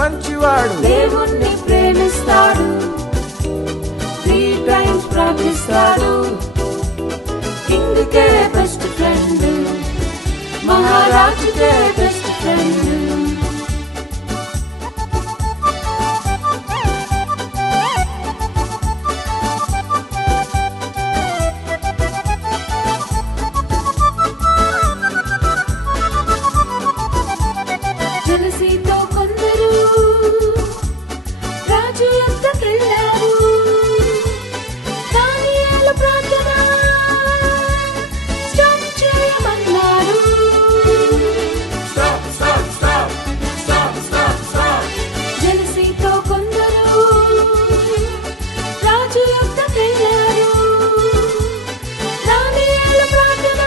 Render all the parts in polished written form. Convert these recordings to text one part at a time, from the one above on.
మంచివాడు దేవుణ్ణి ప్రేమిస్తాడు 3 times ప్రార్థిస్తాడు కింగ్కే బెస్ట్ ఫ్రెండ్ మహారాజుకే బెస్ట్ ఫ్రెండ్ జలసీతో కొందరు రాజు యొద్దకెళ్ళారు దానియేలు ప్రార్థన స్టాప్ చేయమన్నారు జలసీతో కొందరు రాజు యొద్దకెళ్ళారు దానియేలు ప్రార్థన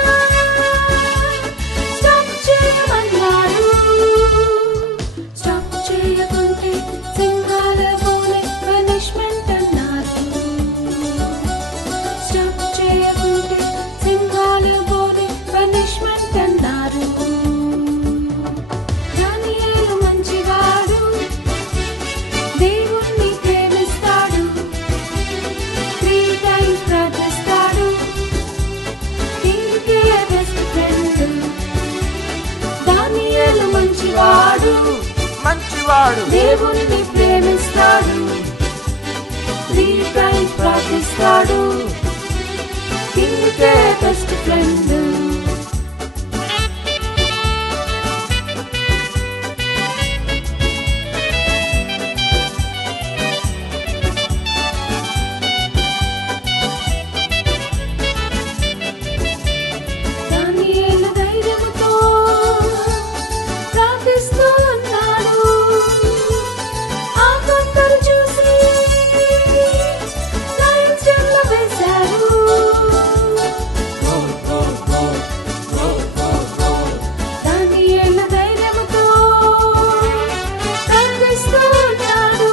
స్టాప్ చేయమన్నారు స్టాప్ చేయకుంటే సింహాల బోలే పనిష్మెంట్ అన్నారు స్టాప్ చేయకుంటే సింహాల బోలే పనిష్మెంట్ అన్నారు దానియేలు మంచివాడు దేవుణ్ణి ప్రేమిస్తాడు 3 times ప్రార్థిస్తాడు కింగ్కే బెస్ట్ ఫ్రెండ్ దానియేలు మంచివాడు మంచివాడు దేవుణ్ణి ప్రేమిస్తాడు 3 times ప్రార్థిస్తాడు కింగ్కే బెస్ట్ ఫ్రెండ్ దానియేలు ధైర్యముతో ప్రార్థిస్తూ ఉన్నాడు ఆ కొందరు చూసి లయన్స్ డెన్లో వేశారు దానియేలు ధైర్యముతో ప్రార్థిస్తూ ఉన్నాడు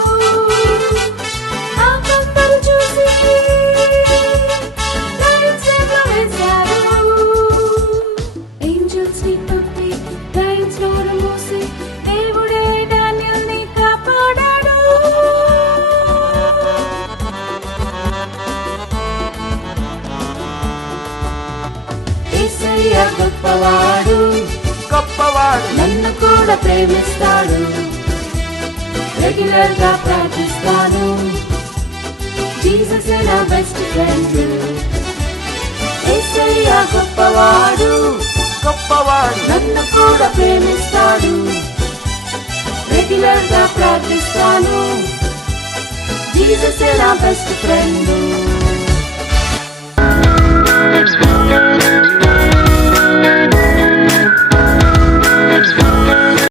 ఆ కొందరు చూసి లయన్స్ డెన్లో వేశారు ఏంజల్స్ ని తప్పి లయన్స్ నోరు మూసి దేవుడే డానియల్ని కాపాడాడు యేసయ్య గొప్పవాడు గొప్పవాడు నన్ను కూడా ప్రేమిస్తాడు రెగ్యులర్ గా ప్రార్థిస్తాను జీసస్ నా బెస్ట్ ఫ్రెండ్ యేసయ్య గొప్పవాడు గొప్పవాడు నన్ను కూడా ప్రేమిస్తాడు రెగ్యులర్ గా ప్రార్థిస్తాను జీసస్ నా బెస్ట్ ఫ్రెండ్